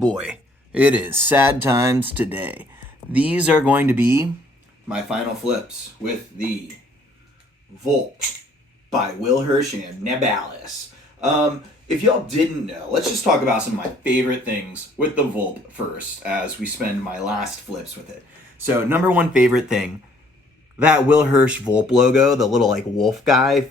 boy, it is sad times today. These are going to be my final flips with the Vulp by Will Hirsch and Nabalis. If y'all didn't know, let's just talk about some of my favorite things with the Vulp first as we spend my last flips with it. So, number one favorite thing, that Will Hirsch Vulp logo, the little like wolf guy,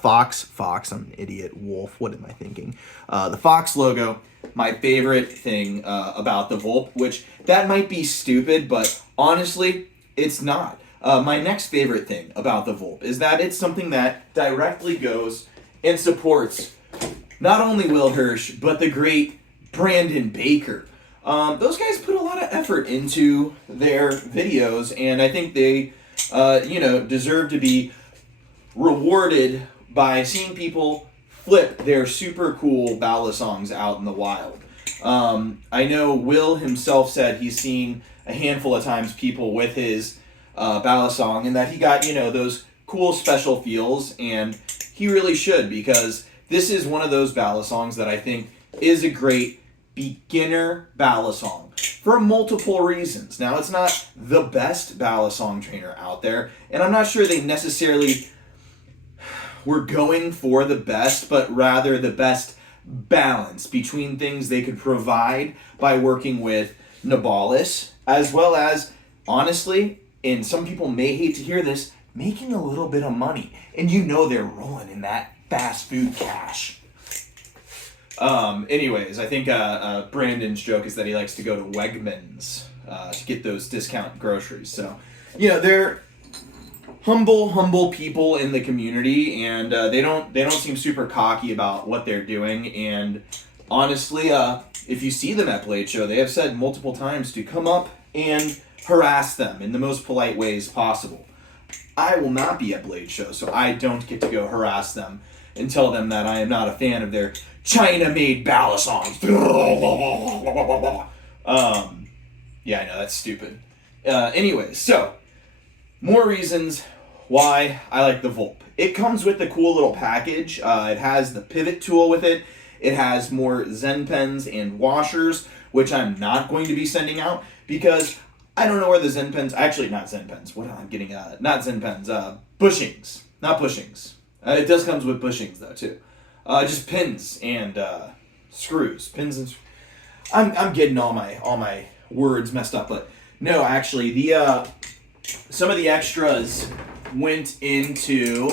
fox, I'm an idiot, wolf, what am I thinking? The fox logo, my favorite thing about the Vulp, which that might be stupid, but honestly, it's not. My next favorite thing about the Vulp is that it's something that directly goes and supports not only Will Hirsch, but the great Brandon Baker. Those guys put a lot of effort into their videos, and I think they deserve to be rewarded by seeing people flip their super cool balisongs out in the wild. I know Will himself said he's seen a handful of times people with his balisong, and that he got, those cool special feels, and he really should, because this is one of those balisongs that I think is a great beginner balisong for multiple reasons. Now, it's not the best balisong trainer out there, and I'm not sure they necessarily were going for the best, but rather the best balance between things they could provide by working with Nabalis, as well as, honestly, and some people may hate to hear this, making a little bit of money. And they're rolling in that fast food cash. Anyways, I think Brandon's joke is that he likes to go to Wegmans to get those discount groceries. So, they're humble people in the community, and they don't seem super cocky about what they're doing. And honestly, if you see them at Blade Show, they have said multiple times to come up and harass them in the most polite ways possible. I will not be at Blade Show, so I don't get to go harass them and tell them that I am not a fan of their China-made balisongs. Yeah, I know, that's stupid. Anyways, so, more reasons why I like the Vulp. It comes with the cool little package. It has the pivot tool with it. It has more Zen pens and washers, which I'm not going to be sending out because I don't know where the Zen pens, actually not Zen pens, what am I getting at? Not Zen pens, bushings, not bushings. It does comes with bushings though too. Just pins and screws, pins and I'm getting all my words messed up, but no, actually the some of the extras went into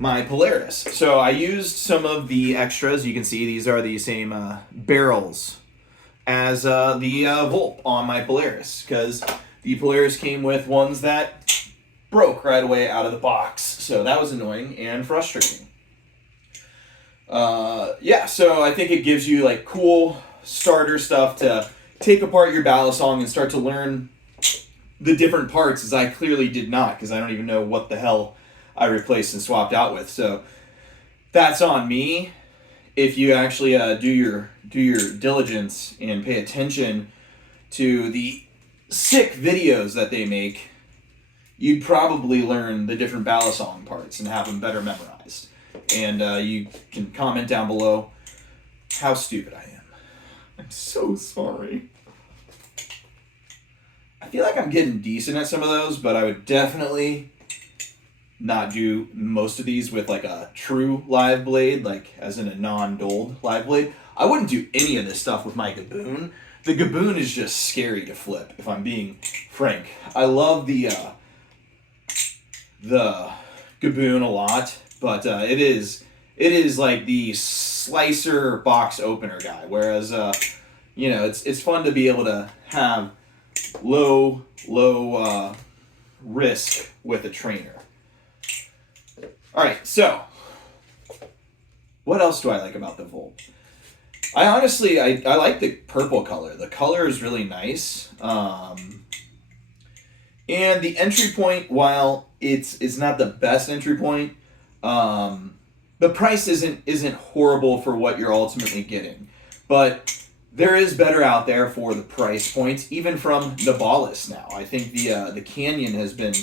my Polaris. So I used some of the extras. You can see these are the same barrels as the Vulp on my Polaris, because the Polaris came with ones that broke right away out of the box. So that was annoying and frustrating. So I think it gives you like cool starter stuff to take apart your balisong and start to learn the different parts, as I clearly did not, because I don't even know what the hell I replaced and swapped out with. So that's on me. If you actually do your diligence and pay attention to the sick videos that they make, you'd probably learn the different balisong parts and have them better memorized. And you can comment down below how stupid I am. I'm so sorry. I feel like I'm getting decent at some of those, but I would definitely not do most of these with like a true live blade, like as in a non-dulled live blade. I wouldn't do any of this stuff with my Gaboon. The Gaboon is just scary to flip, if I'm being frank. I love the Gaboon a lot, but it is like the slicer box opener guy. Whereas it's fun to be able to have low risk with a trainer. All right, so what else do I like about the Vulp? I honestly like the purple color. The color is really nice. And the entry point, while it's not the best entry point, the price isn't horrible for what you're ultimately getting. But there is better out there for the price points, even from Nabalis now. I think the Canyon has been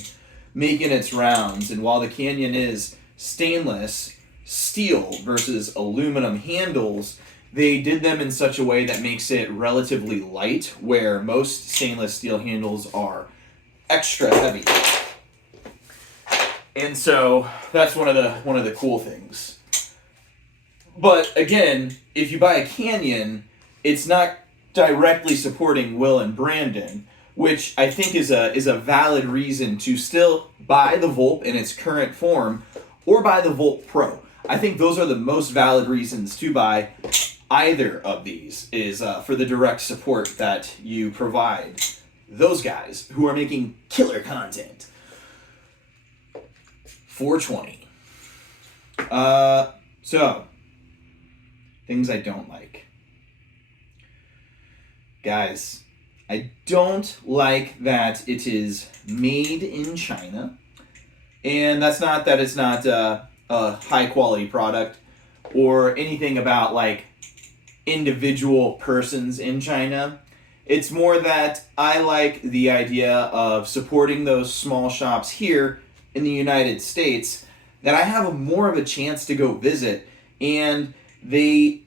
making its rounds, and while the Canyon is stainless steel versus aluminum handles, they did them in such a way that makes it relatively light, where most stainless steel handles are extra heavy. And so that's one of the cool things. But again, if you buy a Canyon, it's not directly supporting Will and Brandon, which I think is a valid reason to still buy the Vulp in its current form or buy the Vulp Pro. I think those are the most valid reasons to buy either of these, is for the direct support that you provide those guys who are making killer content. 420. So, things I don't like. Guys, I don't like that it is made in China. And that's not that it's not a high quality product or anything about like individual persons in China. It's more that I like the idea of supporting those small shops here in the United States that I have more of a chance to go visit, and they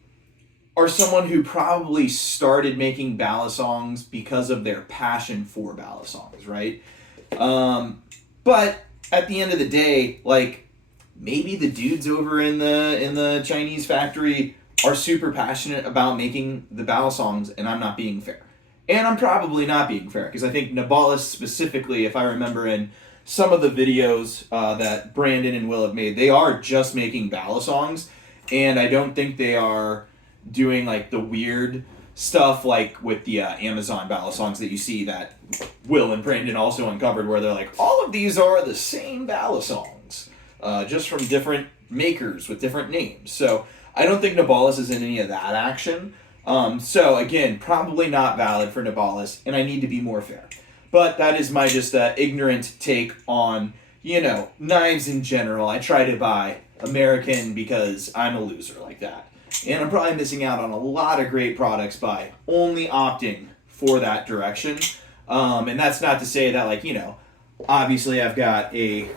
are someone who probably started making balisongs because of their passion for balisongs, right? But at the end of the day, like, maybe the dudes over in the Chinese factory are super passionate about making the balisongs, and I'm not being fair. And I'm probably not being fair, because I think Nabalis specifically, if I remember in some of the videos that Brandon and Will have made, they are just making balisongs, and I don't think they are doing like the weird stuff like with the Amazon balisongs that you see that Will and Brandon also uncovered, where they're like, all of these are the same balisongs, just from different makers with different names. So I don't think Nabalis is in any of that action. So again, probably not valid for Nabalis, and I need to be more fair. But that is my just ignorant take on, knives in general. I try to buy American because I'm a loser like that. And I'm probably missing out on a lot of great products by only opting for that direction. And that's not to say that, like, obviously I've got a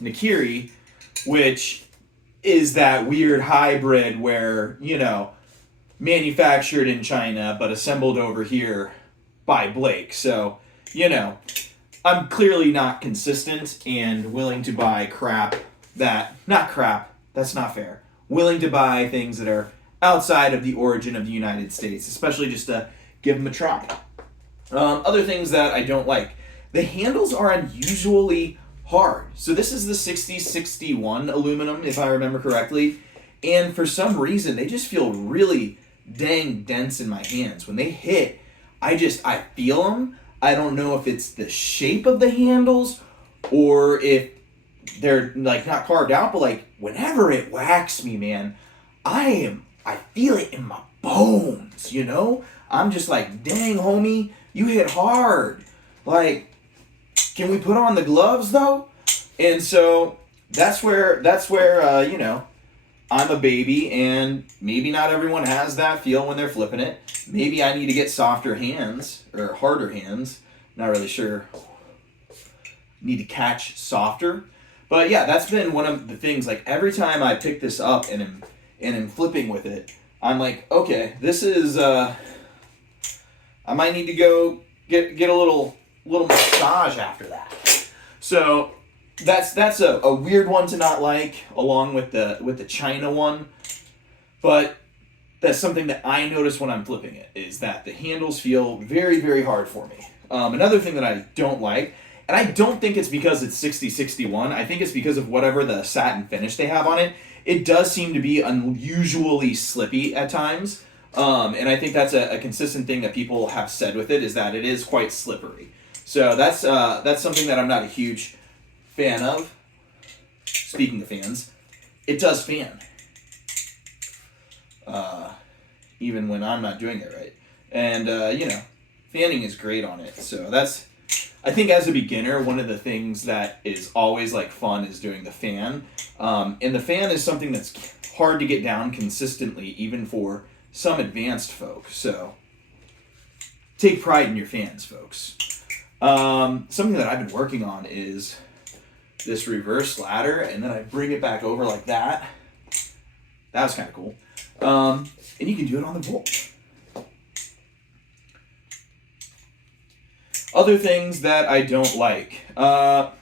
Nakiri, which is that weird hybrid where, manufactured in China but assembled over here by Blake. So, I'm clearly not consistent and willing to buy that's not fair. Willing to buy things that are outside of the origin of the United States, especially just to give them a try. Other things that I don't like. The handles are unusually hard. So this is the 6061 aluminum, if I remember correctly. And for some reason, they just feel really dang dense in my hands. When they hit, I feel them. I don't know if it's the shape of the handles or if they're like not carved out, but like whenever it whacks me, man, I feel it in my bones, I'm just like, dang, homie, you hit hard. Like, can we put on the gloves though? And so that's where I'm a baby, and maybe not everyone has that feel when they're flipping it. Maybe I need to get softer hands or harder hands. Not really sure. Need to catch softer. But yeah, that's been one of the things. Like every time I pick this up and am flipping with it, I'm like, okay, this is. I might need to go get a little massage after that. So that's a weird one to not like, along with the China one. But that's something that I notice when I'm flipping it, is that the handles feel very, very hard for me. Another thing that I don't like, and I don't think it's because it's 6061, I think it's because of whatever the satin finish they have on it. It does seem to be unusually slippy at times. And I think that's a consistent thing that people have said with it, is that it is quite slippery. So that's something that I'm not a huge fan of. Speaking of fans, it does fan. Even when I'm not doing it right. And, fanning is great on it. So that's, I think as a beginner, one of the things that is always like fun is doing the fan. And the fan is something that's hard to get down consistently, even for some advanced folk. So take pride in your fans, folks. Something that I've been working on is this reverse ladder, and then I bring it back over like that. That was kind of cool. And you can do it on the Vulp. Other things that I don't like. I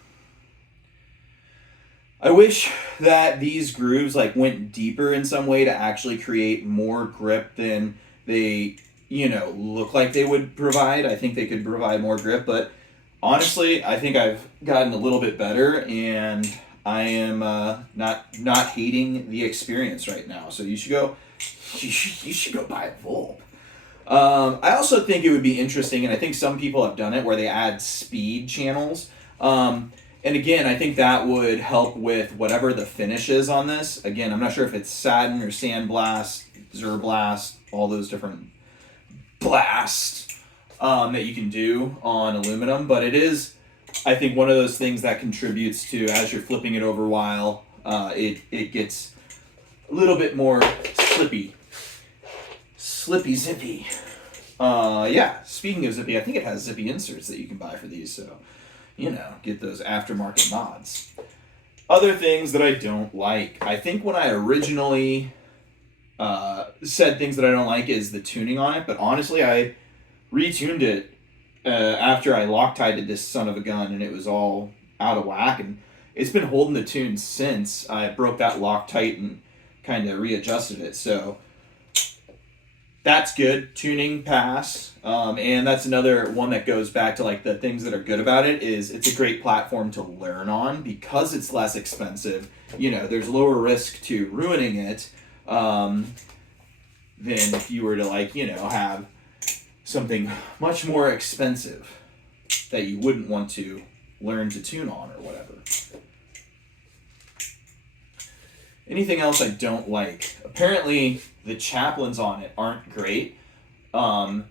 wish that these grooves like went deeper in some way to actually create more grip than they, look like they would provide. I think they could provide more grip, but honestly, I think I've gotten a little bit better, and I am not hating the experience right now. So you should go buy a Vulp. I also think it would be interesting, and I think some people have done it, where they add speed channels. And again, I think that would help with whatever the finish is on this. Again, I'm not sure if it's satin or sandblast, zerblast, all those different blasts that you can do on aluminum. But it is, I think, one of those things that contributes to, as you're flipping it over a while, it gets a little bit more slippy. Slippy zippy. Yeah, speaking of zippy, I think it has zippy inserts that you can buy for these, so get those aftermarket mods. Other things that I don't like. I think when I originally said things that I don't like is the tuning on it, but honestly, I retuned it after I Loctited this son of a gun, and it was all out of whack, and it's been holding the tune since I broke that Loctite and kind of readjusted it, so that's good. Tuning pass. And that's another one that goes back to like the things that are good about it is it's a great platform to learn on because it's less expensive. There's lower risk to ruining it than if you were to have something much more expensive that you wouldn't want to learn to tune on or whatever. Anything else I don't like? Apparently, the chaplains on it aren't great. And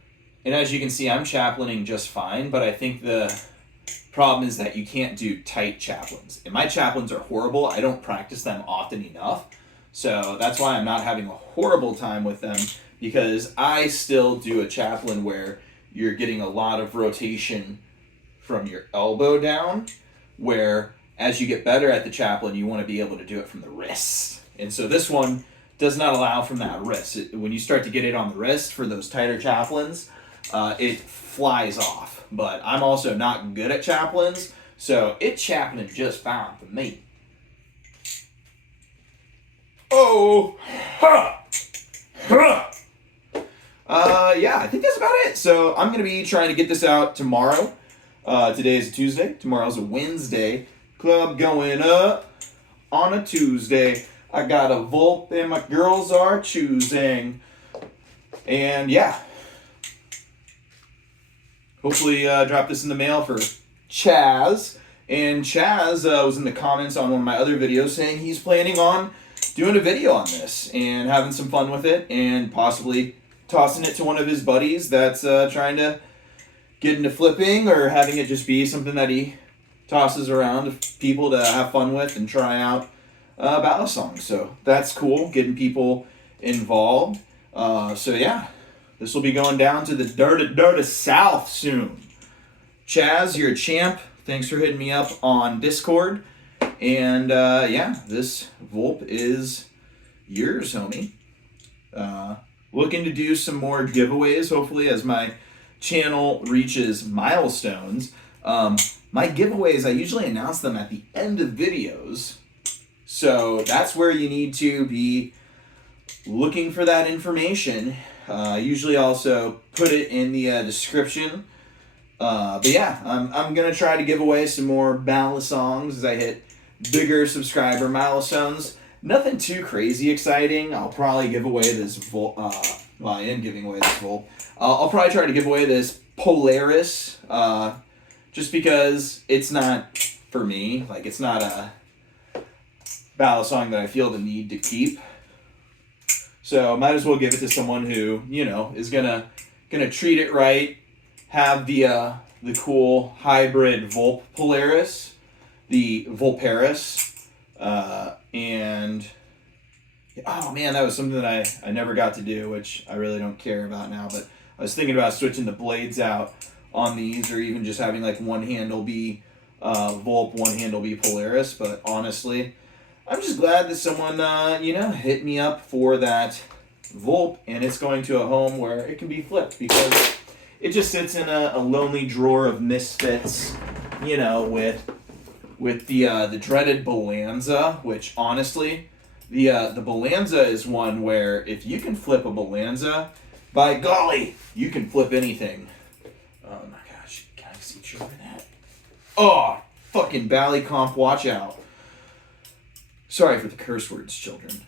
as you can see, I'm chaplaining just fine, but I think the problem is that you can't do tight chaplains. And my chaplains are horrible. I don't practice them often enough. So that's why I'm not having a horrible time with them, because I still do a chaplain where you're getting a lot of rotation from your elbow down, where as you get better at the chaplain, you want to be able to do it from the wrist. And so this one does not allow from that wrist. When you start to get it on the wrist for those tighter chaplains, it flies off. But I'm also not good at chaplains, so it chaplained just fine for me. Oh! Ha! Ha! Yeah, I think that's about it. So I'm going to be trying to get this out tomorrow. Today is a Tuesday. Tomorrow's a Wednesday. Club going up on a Tuesday. I got a Vulp and my girls are choosing. And yeah. Hopefully drop this in the mail for Chaz. And Chaz was in the comments on one of my other videos saying he's planning on doing a video on this and having some fun with it and possibly tossing it to one of his buddies that's trying to get into flipping, or having it just be something that he tosses around to people to have fun with and try out Balisong. So that's cool, getting people involved. So yeah, this will be going down to the dirty south soon. Chaz, you're a champ. Thanks for hitting me up on Discord. And yeah, this Vulp is yours, homie. Looking to do some more giveaways, hopefully, as my channel reaches milestones. My giveaways, I usually announce them at the end of videos. So that's where you need to be looking for that information. I usually also put it in the description. But yeah, I'm going to try to give away some more Balisongs as I hit bigger subscriber milestones. Nothing too crazy exciting. I'll probably give away this Vulp. Well, I am giving away this Vulp. I'll probably try to give away this Polaris, just because it's not for me. Like, it's not a Balisong that I feel the need to keep. So might as well give it to someone who, is gonna treat it right. Have the cool hybrid Vulp Polaris, the Vulparis, and oh man, that was something that I never got to do, which I really don't care about now. But I was thinking about switching the blades out on these, or even just having like one handle be Vulp, one handle be Polaris. But honestly, I'm just glad that someone hit me up for that Vulp, and it's going to a home where it can be flipped because it just sits in a lonely drawer of misfits, you know, with the dreaded Balanza, which honestly, the Balanza is one where if you can flip a Balanza, by golly, you can flip anything. Oh my gosh, can I see you over that? Oh, fucking Ballycomp, watch out. Sorry for the curse words, children.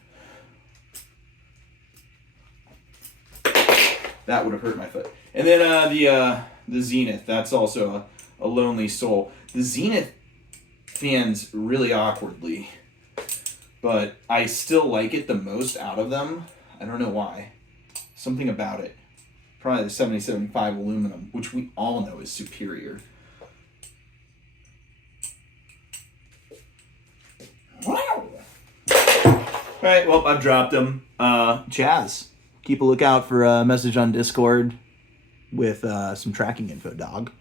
That would have hurt my foot. And then the Zenith, that's also a lonely soul. The Zenith fans really awkwardly, but I still like it the most out of them. I don't know why. Something about it. Probably the 7075 aluminum, which we all know is superior. All right, well, I've dropped them. Chaz, keep a lookout for a message on Discord with some tracking info, dog.